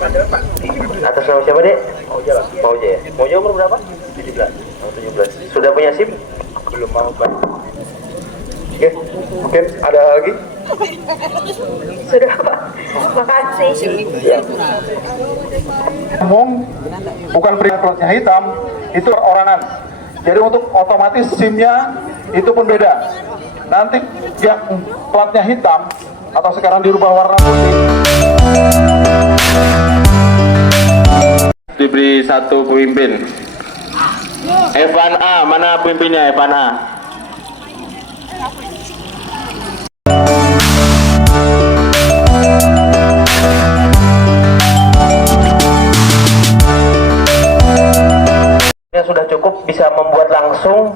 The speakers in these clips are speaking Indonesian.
Atas nama siapa, Dek? Mauja ya? Mauja umur berapa? 17. Oh, 17. Sudah punya SIM? Belum mau, Pak. Oke, mungkin ada lagi? Sudah, Pak. Makasih. Umum bukan platnya hitam, itu orangan. Jadi untuk otomatis SIM-nya itu pun beda. Nanti yang platnya hitam atau sekarang dirubah warna putih. Diberi satu pemimpin. Evan A, mana pemimpinnya Evan A? Sudah cukup, bisa membuat langsung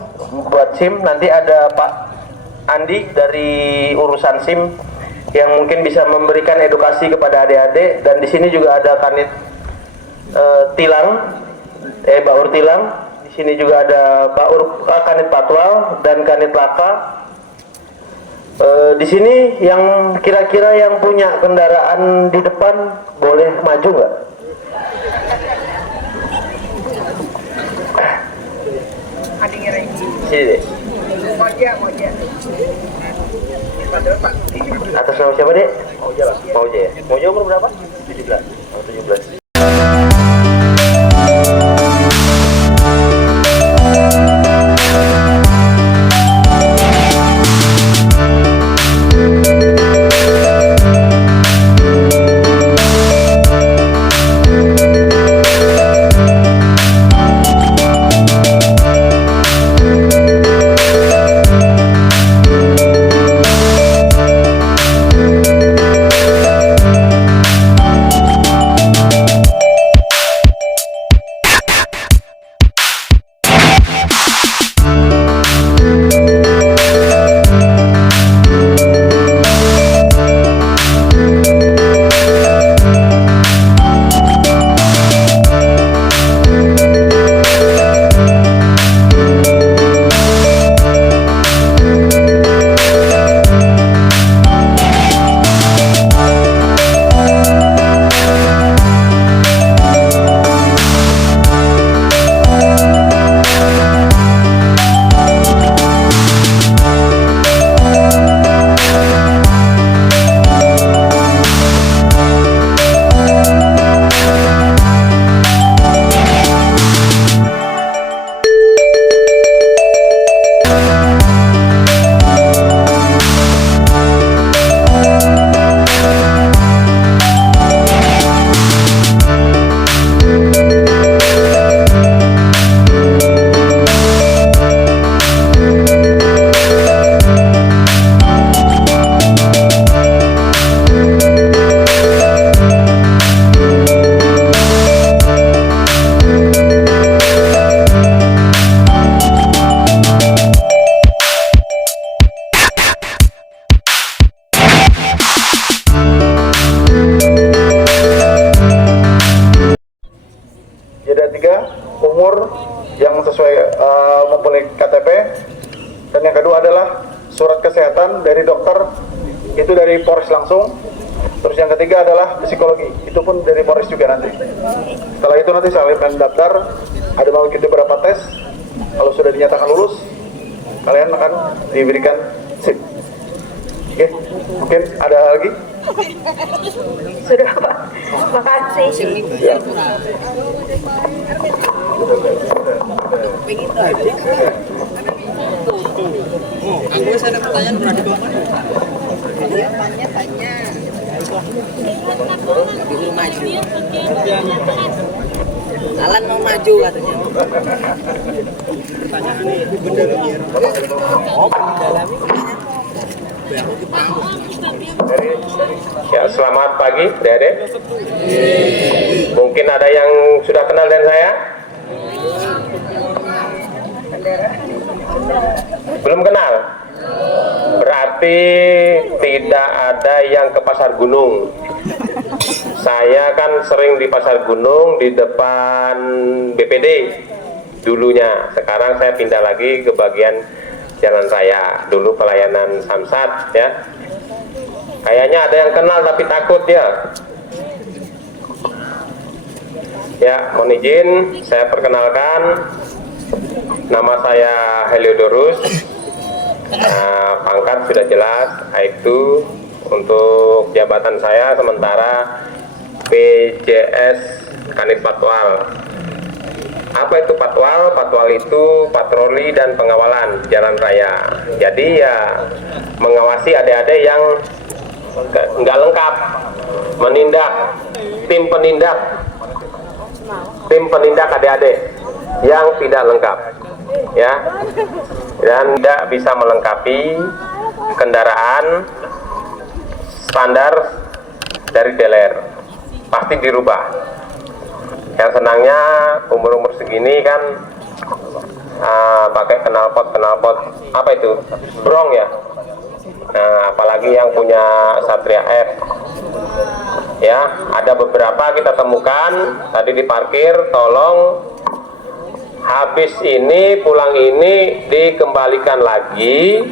buat SIM. Nanti ada Pak Andi dari urusan SIM yang mungkin bisa memberikan edukasi kepada adik-adik, dan di sini juga ada Kanit Baur Tilang. Di sini juga ada Baur Kanit Patwal dan Kanit Laka. Di sini yang kira-kira yang punya kendaraan di depan boleh maju nggak? Sini deh. Atas nama siapa, Dek? Mauja ya? Mauja umur berapa? 17. Oh, 17. Umur yang sesuai mempunyai KTP, dan yang kedua adalah surat kesehatan dari dokter, itu dari Polres langsung. Terus yang ketiga adalah psikologi, itu pun dari Polres juga nanti. Setelah itu nanti saya akan daftar, ada mau kita beberapa tes. Kalau sudah dinyatakan lulus, kalian akan diberikan SIM. Oke, mungkin ada lagi? Sudah, Pak. Makasih. Ya. Begitu aja. Aku bisa ada pertanyaan berarti Bapak. Tanya. Disuruh maju. Alan mau maju katanya. Pertanyaan ini benar ya. Oh, mendalami Ya, selamat pagi, adik-adik. Mungkin ada yang sudah kenal dengan saya? Belum kenal? Berarti tidak ada yang ke Pasar Gunung. Saya kan sering di Pasar Gunung di depan BPD dulunya. Sekarang saya pindah lagi ke bagian Jalan Raya, dulu pelayanan Samsat ya. Kayaknya ada yang kenal tapi takut ya. Ya, mohon izin saya perkenalkan, nama saya Heliodorus. Pangkat sudah jelas, itu untuk jabatan saya sementara PJS Kanit Patwal. Apa itu patwal? Patwal itu patroli dan pengawalan jalan raya. Jadi ya mengawasi adik-adik yang nggak lengkap, menindak, tim penindak adik-adik yang tidak lengkap, ya, dan tidak bisa melengkapi kendaraan standar dari dealer, pasti dirubah. Yang senangnya umur segini kan pakai knalpot apa itu, brong ya. Nah, apalagi yang punya Satria F, ya, ada beberapa kita temukan tadi di parkir. Tolong habis ini pulang ini dikembalikan lagi,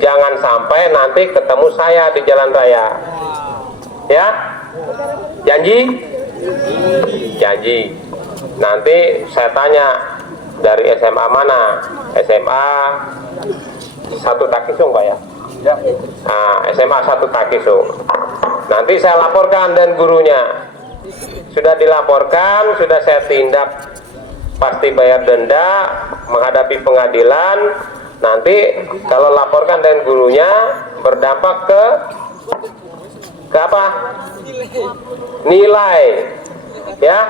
jangan sampai nanti ketemu saya di jalan raya, ya, janji. Nanti saya tanya dari SMA mana, SMA 1 Takisung Pak ya? Nah, SMA 1 Takisung. Nanti saya laporkan dan gurunya. Sudah dilaporkan, sudah saya tindak, pasti bayar denda, menghadapi pengadilan. Nanti kalau laporkan dan gurunya berdampak ke apa? Nilai, ya,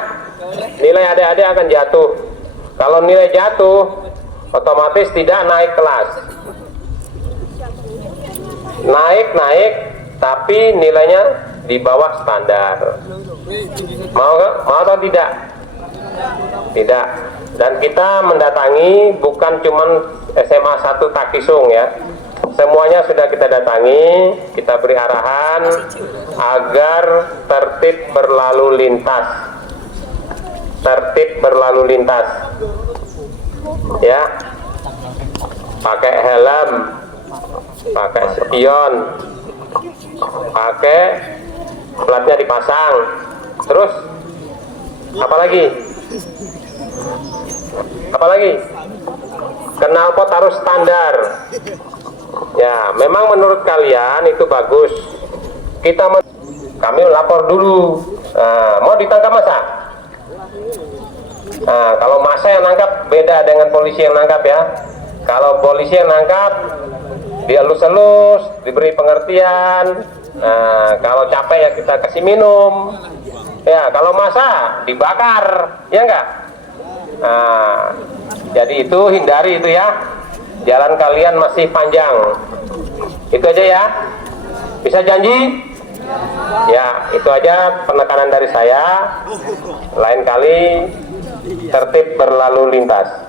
nilai adik-adik akan jatuh. Kalau nilai jatuh, otomatis tidak naik kelas. Naik, tapi nilainya di bawah standar. Mau atau tidak? Tidak. Dan kita mendatangi bukan cuman SMA 1 Takisung ya. Semuanya sudah kita datangi, kita beri arahan agar tertib berlalu lintas. Ya. Pakai helm, pakai spion, pakai platnya dipasang. Terus apa lagi? Knalpot harus standar. Ya, memang menurut kalian itu bagus. Kami lapor dulu. Mau ditangkap masa? Kalau masa yang nangkap beda dengan polisi yang nangkap ya. Kalau polisi yang nangkap dielus-elus, diberi pengertian. Kalau capek ya kita kasih minum. Ya, kalau masa dibakar, ya enggak? Jadi itu hindari itu ya. Jalan kalian masih panjang. Itu aja ya. Bisa janji? Ya, itu aja penekanan dari saya. Lain kali tertib berlalu lintas.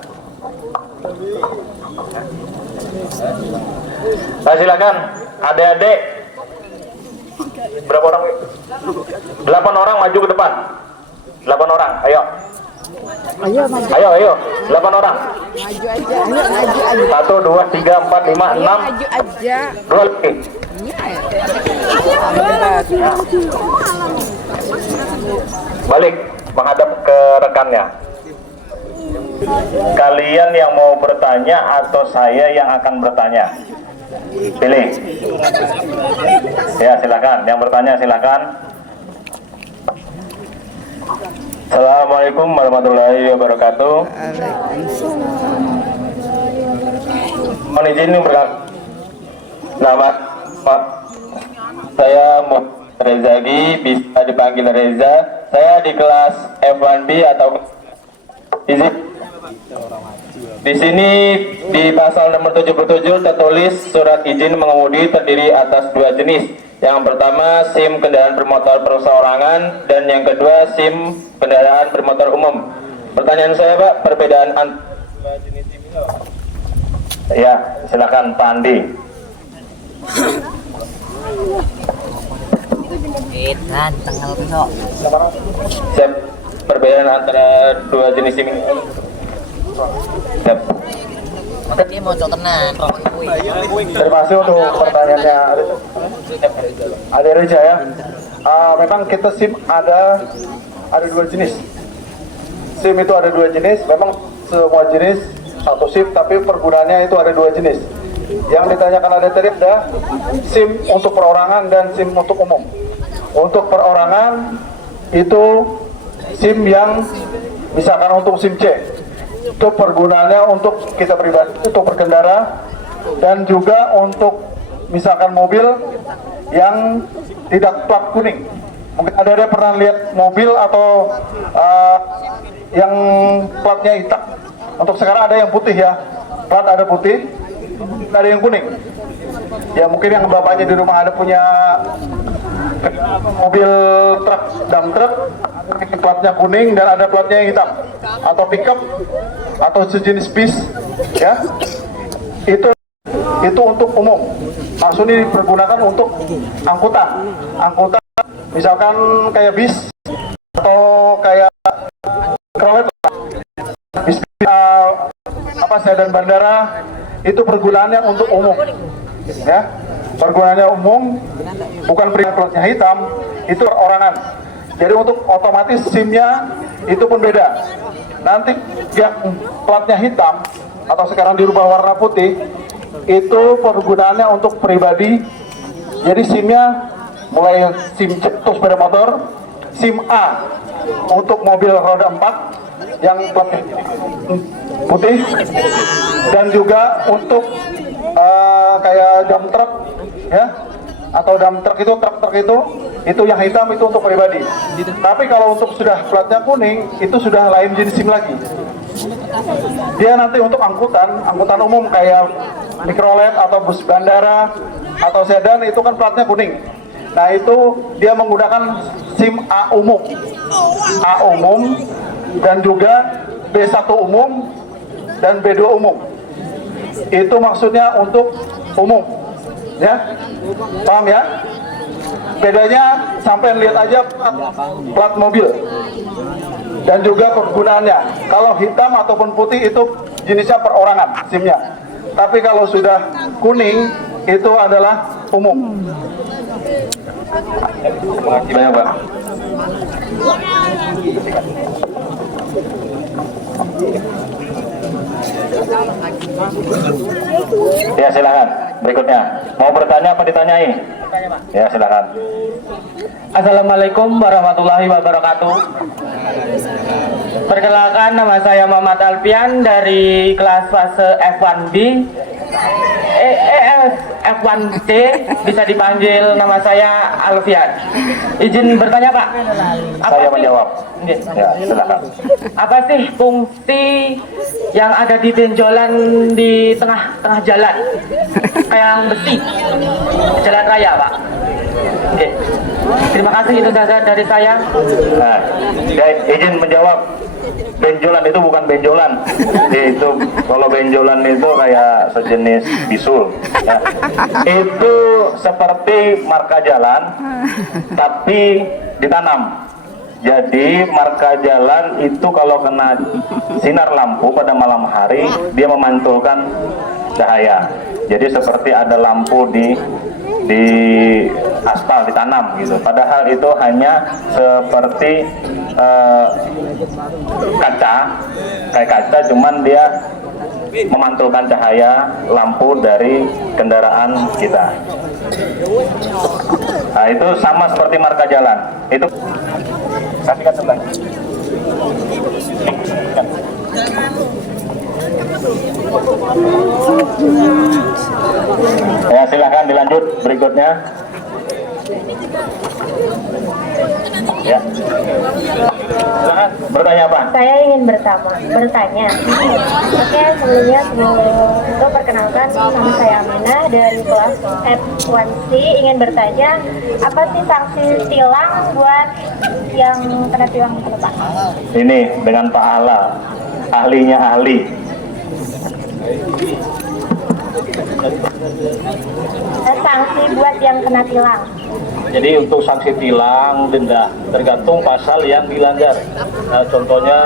Nah, silakan adik-adik. Berapa orang? 8 orang maju ke depan. 8 orang, ayo. Ayo, 8 orang. Maju aja, maju aja. 1, 2, 3, 4, 5, 6. Maju aja. 2 lagi. Balik menghadap ke rekannya. Kalian yang mau bertanya atau saya yang akan bertanya? Pilih. Ya, silakan. Yang bertanya silakan. Assalamualaikum warahmatullahi wabarakatuh. Mohon izin nama saya Rezagi, bisa dipanggil Reza. Saya di kelas F1B atau izin. Di sini di pasal nomor 77 tertulis surat izin mengemudi terdiri atas 2 jenis. Yang pertama SIM kendaraan bermotor perseorangan dan yang kedua SIM kendaraan bermotor umum. Pertanyaan saya Pak, perbedaan antara jenis SIM itu? Ya, silakan Pak Andi. Tanggal besok. Siap, perbedaan antara 2 jenis SIM ini. Siap. Dia mau tenan. Terima kasih untuk pertanyaannya Ade Reza ya. Memang kita SIM ada ada dua jenis. SIM itu ada dua jenis, memang semua jenis satu SIM, tapi pergunaannya itu ada dua jenis. Yang ditanyakan ada tadi ada SIM untuk perorangan dan SIM untuk umum. Untuk perorangan itu SIM yang misalkan untuk SIM C, itu pergunaannya untuk kita pribadi, untuk berkendara, dan juga untuk misalkan mobil yang tidak plat kuning. Mungkin ada pernah lihat mobil atau yang platnya hitam. Untuk sekarang ada yang putih ya, plat ada putih, ada yang kuning. Ya mungkin yang bapaknya di rumah ada punya mobil truk, dump truck, platnya kuning dan ada platnya yang hitam, atau pickup atau sejenis bis, ya. Itu untuk umum. Maksudnya dipergunakan untuk angkutan, misalkan kayak bis atau kayak kereta, bis sedan bandara, itu pergunaannya untuk umum, ya. Pergunaannya umum, bukan platnya hitam, itu perorangan. Jadi untuk otomatis SIM-nya itu pun beda. Nanti yang platnya hitam atau sekarang dirubah warna putih, itu pergunaannya untuk pribadi. Jadi SIM-nya mulai SIM C untuk sepeda motor, SIM A untuk mobil roda 4 yang platnya putih, dan juga untuk kayak dump truck, ya, atau dump truck itu truk yang hitam itu untuk pribadi. Tapi kalau untuk sudah platnya kuning, itu sudah lain jenis SIM lagi. Dia nanti untuk angkutan umum kayak mikrolet atau bus bandara atau sedan, itu kan platnya kuning. Nah itu dia menggunakan SIM A umum, dan juga B1 umum dan B2 umum. Itu maksudnya untuk umum, ya, paham ya? Bedanya sampai lihat aja plat mobil dan juga pergunaannya. Kalau hitam ataupun putih itu jenisnya perorangan SIM-nya. Tapi kalau sudah kuning itu adalah umum. Banyak, Pak. Ya silakan. Berikutnya mau bertanya apa ditanyai? Ya silakan. Assalamualaikum warahmatullahi wabarakatuh. Perkenalkan, nama saya Muhammad Alfian dari kelas fase F1B, F1C, bisa dipanggil nama saya Alfian. Izin bertanya Pak. Saya menjawab. Ya silakan. Apa sih fungsi yang ada di benjolan di tengah jalan, kayak yang besi, jalan raya Pak? Oke. Terima kasih, itu saja dari saya. Nah, izin menjawab. Benjolan itu bukan benjolan. Itu kalau benjolan itu kayak sejenis bisul. Ya. Itu seperti marka jalan, tapi ditanam. Jadi marka jalan itu kalau kena sinar lampu pada malam hari, dia memantulkan cahaya. Jadi seperti ada lampu di aspal ditanam gitu. Padahal itu hanya seperti kayak kaca, cuman dia memantulkan cahaya lampu dari kendaraan kita. Nah itu sama seperti marka jalan. Itu kasihkan sebelah. Ya silakan dilanjut berikutnya. Ya. Silakan bertanya apa? Saya ingin bertanya. Oke, sebelumnya itu perkenalkan, nama saya Aminah dari kelas F1C. Ingin bertanya, apa sih sanksi tilang buat yang kena tilang ke depan? Ini dengan Pak Ala, ahlinya ahli. Sanksi buat yang kena tilang. Jadi untuk sanksi tilang, denda, tergantung pasal yang dilanggar. Nah, contohnya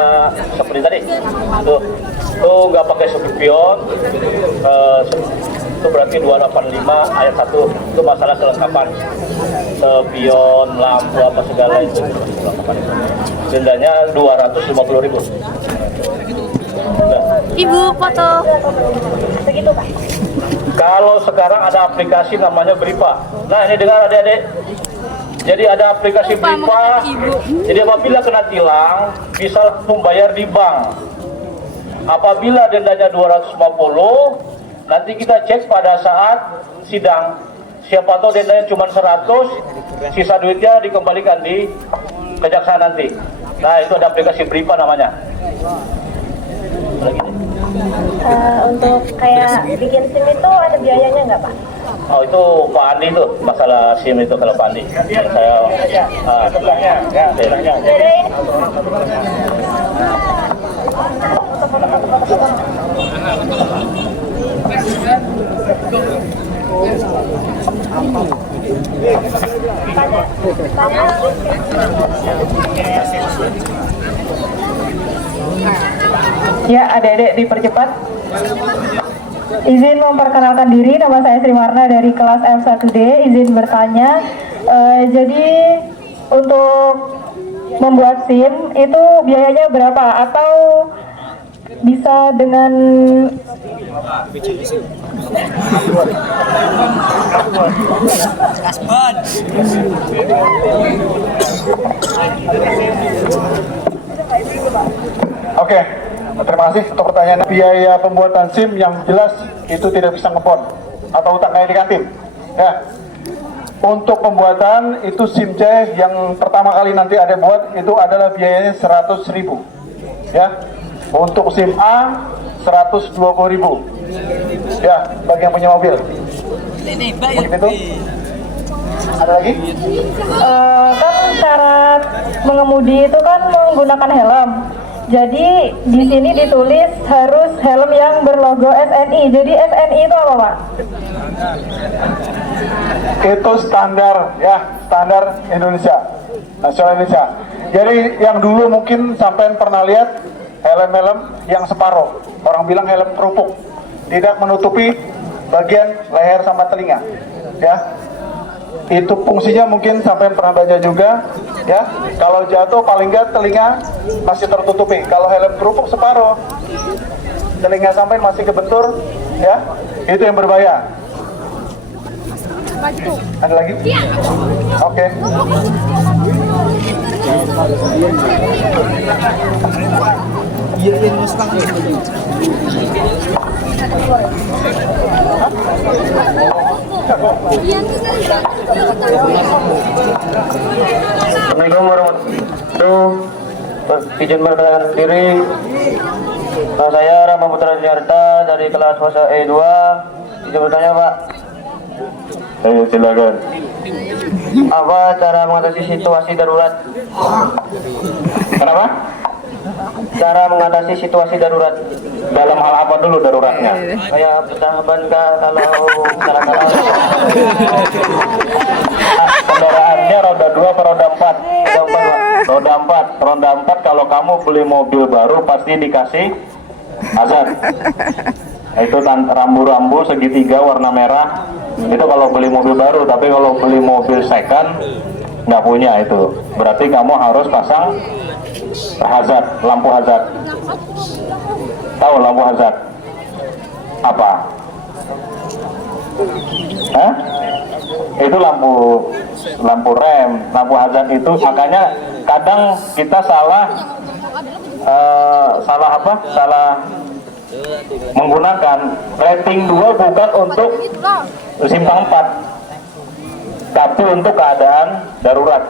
seperti tadi, tuh nggak pakai spion, itu berarti 285 ayat 1, itu masalah kelengkapan. pion, lampu apa segala itu. Dendanya 250.000. Ibu foto. Begitu Pak. Kalau sekarang ada aplikasi namanya Bripa. Nah ini dengar adik-adik. Jadi ada aplikasi Bripa. Jadi apabila kena tilang bisa langsung bayar di bank. Apabila dendanya 250, nanti kita cek pada saat sidang. Siapa tahu dendanya cuma 100, sisa duitnya dikembalikan di kejaksaan nanti. Nah itu ada aplikasi Bripa namanya. Lagi deh. Untuk kayak bikin SIM itu ada biayanya nggak Pak? Oh itu Pak Andi tuh masalah SIM itu kalau Pak Andi. Kalau saya Jadi Ya, adik-adik dipercepat. Izin memperkenalkan diri, nama saya Sri Marna dari kelas F1D. Izin bertanya, jadi untuk membuat SIM itu biayanya berapa? Atau bisa dengan Oke, terima kasih untuk pertanyaan. Biaya pembuatan SIM yang jelas itu tidak bisa ngepon atau utang kayak di kantin. Ya, untuk pembuatan itu SIM C yang pertama kali nanti ada buat itu adalah biayanya 100.000. Ya, untuk SIM A 120.000. Ya, bagi yang punya mobil. Mungkin itu. Ada lagi? Kan syarat mengemudi itu kan menggunakan helm. Jadi di sini ditulis harus helm yang berlogo SNI. Jadi SNI itu apa Pak? Itu standar ya, standar Indonesia, nasional Indonesia. Jadi yang dulu mungkin sampai pernah lihat helm-helm yang separuh, orang bilang helm kerupuk, tidak menutupi bagian leher sama telinga, ya. Itu fungsinya mungkin sampai pernah baca juga, ya. Kalau jatuh paling nggak telinga masih tertutupi. Kalau helm kerupuk separuh, telinga sampai masih kebentur, ya. Itu yang berbahaya. Ada lagi? Oke. Assalamualaikum warahmatullahi wabarakatuh. Izin memperkenalkan diri. Nama saya Rama Putra Diarta dari kelas fase E2. Izin bertanya Pak. Ayo silakan. Apa cara mengatasi situasi darurat? Kenapa? Cara mengatasi situasi darurat. Dalam hal apa dulu daruratnya? Kayak pecah ban kah kalau salah-salah. Kendaraannya roda 2 atau roda 4? Roda 4. Roda 4 kalau kamu beli mobil baru pasti dikasih hazard. Itu rambu-rambu segitiga warna merah. Itu kalau beli mobil baru, tapi kalau beli mobil second nggak punya itu. Berarti kamu harus pasang hazard, lampu hazard. Tahu lampu hazard? Apa? Hah? Itu lampu rem, lampu hazard itu makanya kadang kita salah menggunakan rating 2 bukan untuk simpang 4 tapi untuk keadaan darurat.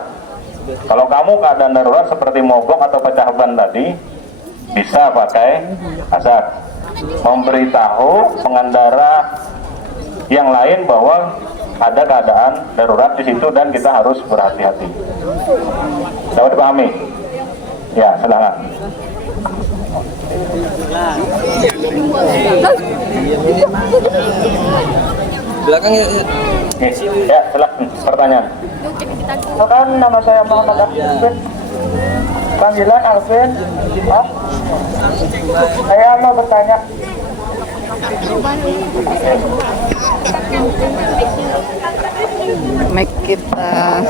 Kalau kamu keadaan darurat seperti mogok atau pecah ban tadi bisa pakai hazard, memberitahu pengendara yang lain bahwa ada keadaan darurat di situ dan kita harus berhati-hati. Dapat dipahami? Ya, silakan. Belakang ya. Ya, silakan pertanyaan. Kan nama saya Muhammad Alvin. Panggilan Alvin. Saya mau bertanya. Make kita.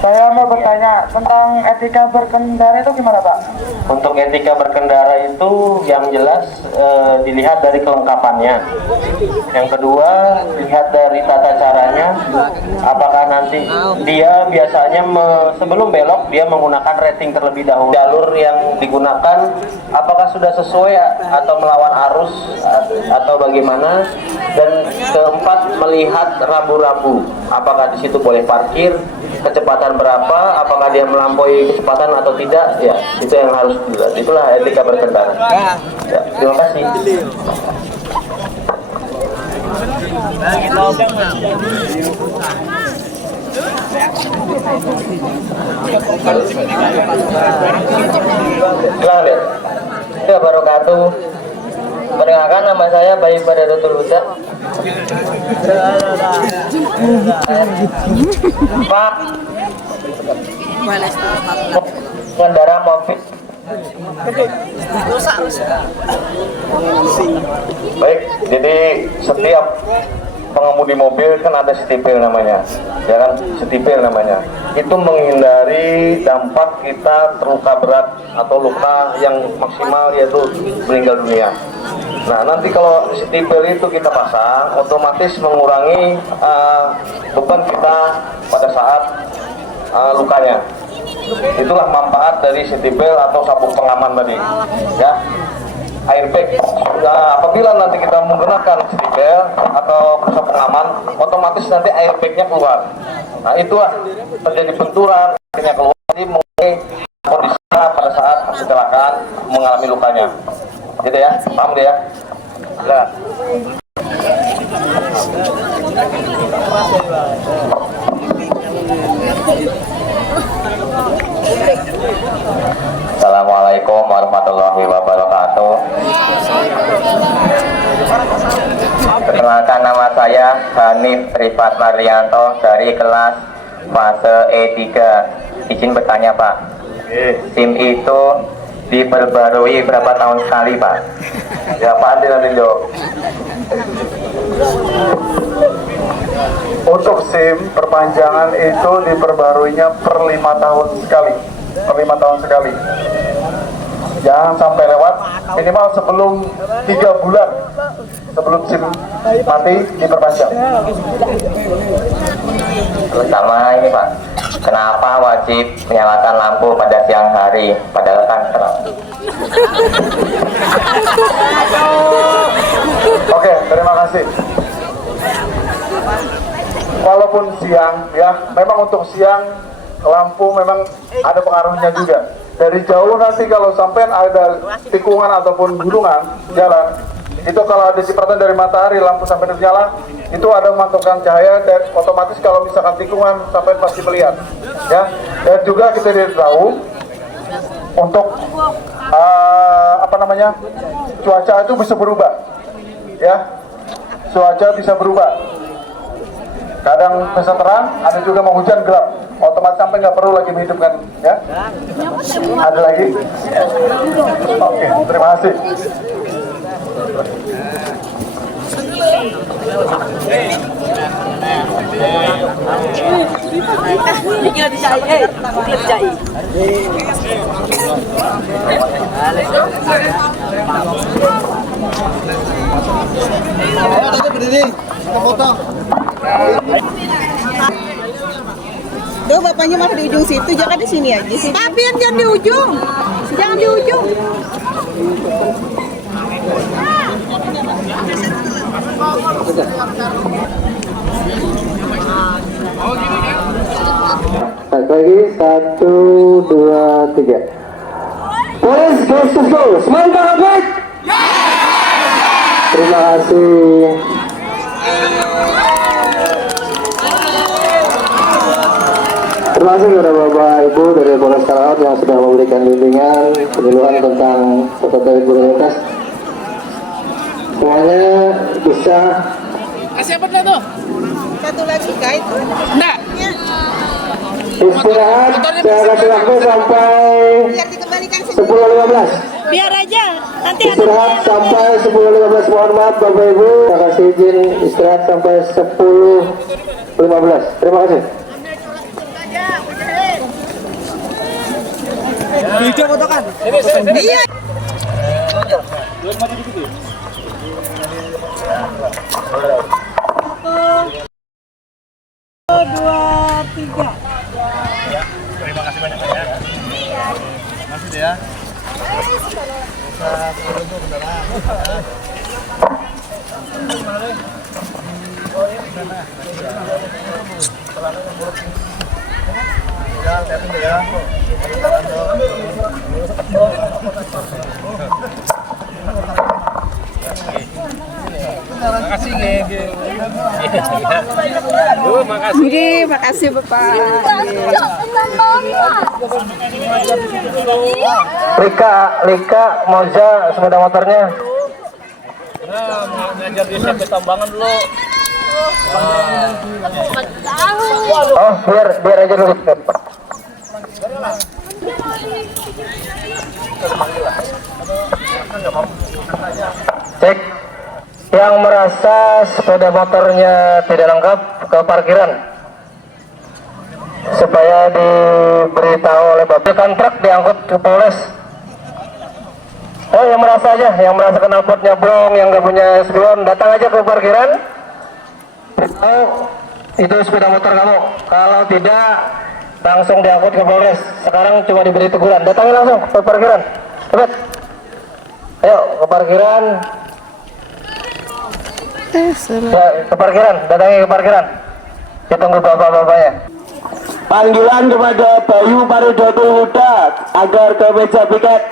Saya mau bertanya tentang etika berkendara itu gimana Pak? Untuk etika berkendara itu yang jelas dilihat dari kelengkapannya. Yang kedua, lihat dari tata caranya. Apakah nanti dia biasanya sebelum belok dia menggunakan rating terlebih dahulu. Jalur yang digunakan apakah sudah sesuai atau melawan arus atau bagaimana. Dan keempat, melihat rambu-rambu. Apakah di situ boleh parkir, kecepatan berapa, apakah dia melampaui kecepatan atau tidak, ya itu yang harus dilihat. Itulah etika berkendara. Ya, terima kasih. Selamat ya. Wabarakatuh. Perkenalkan, nama saya Bayu Badarutul Huda. Pak, pengendara mobil. Baik, jadi setiap pengemudi mobil kan ada sipil namanya, ya kan, sipil namanya. Itu menghindari dampak kita terluka berat atau luka yang maksimal yaitu meninggal dunia. Nah, nanti kalau sipil itu kita pasang, otomatis mengurangi beban kita pada saat lukanya. Itulah manfaat dari sipil atau sabuk pengaman tadi, ya. Airbag. Nah, apabila nanti kita menggunakan sipil atau sabuk pengaman, otomatis nanti airbagnya keluar. Nah, itulah terjadi benturan, akhirnya keluar, jadi mengurangi kondisi pada saat kecelakaan mengalami lukanya. Gitu ya, paham dia ya? Nah. Assalamualaikum warahmatullahi wabarakatuh. Perkenalkan, nama saya Hanif Rifat Marlianto dari kelas fase E3. Izin bertanya Pak, SIM itu diperbarui berapa tahun sekali Pak? Ya Pak Andi nanti jawab. Untuk SIM perpanjangan itu diperbaruinya per 5 tahun sekali. Per 5 tahun sekali. Jangan sampai lewat, minimal sebelum 3 bulan sebelum SIM mati diperpanjang. Terutama ini Pak, kenapa wajib menyalakan lampu pada siang hari padahal kan terang? Oke, terima kasih. Walaupun siang, ya, memang untuk siang lampu memang ada pengaruhnya juga. Dari jauh nanti kalau sampai ada tikungan ataupun gulungan jalan, itu kalau ada cipratan dari matahari lampu sampai nyala, itu ada memantulkan cahaya dan otomatis kalau misalkan tikungan sampai pasti melihat, ya. Dan juga kita tahu untuk cuaca itu bisa berubah, ya. Cuaca bisa berubah. Kadang bisa terang, ada juga mau hujan gelap. Otomatis sampai nggak perlu lagi menghidupkan, ya. Ada lagi? Oke, terima kasih. Duh, bapaknya malah di ujung situ, jangan di sini aja sih. Tapi jangan di ujung. Jangan di ujung. Baik lagi, 1, 2, 3. Polis go, semangat Habib. Terima kasih. Terima kasih kepada Bapak Ibu dari Polres Karawang yang sudah memberikan bimbingan penyuluhan tentang tata tertib berlintas. Semuanya bisa. Siapa tuh? Satu lagi kait. Enggak. Istirahat, saya kasih waktu sampai 10.15. Biar aja. Istirahat sampai 10.15. Mohon maaf Bapak Ibu. Terima kasih, izin istirahat sampai 10.15. Terima kasih. Video fotokan. Iya. Dua, tiga. Terima kasih banyak ya. Masih ya. Makasih Bapak. Lika, Moza, sepeda motornya. Nah, ngajar di SMP Tambangan dulu. Oh, biar aja dulu. Cek. Yang merasa sepeda motornya tidak lengkap ke parkiran supaya diberitahu oleh bapak. Truk diangkut ke Polres. Oh, yang merasa aja, yang merasa knalpotnya blong, yang nggak punya spion, datang aja ke parkiran. Oh, itu sepeda motor kamu. Kalau tidak, langsung diangkut ke Polres. Sekarang cuma diberi teguran. Datangi langsung ke parkiran. Cepat. Ayo ke parkiran. Ya, ke parkiran. Datangi ke parkiran. Ditunggu bapak-bapaknya. Panggilan kepada Bayu Paridoto Huda agar ke meja piket.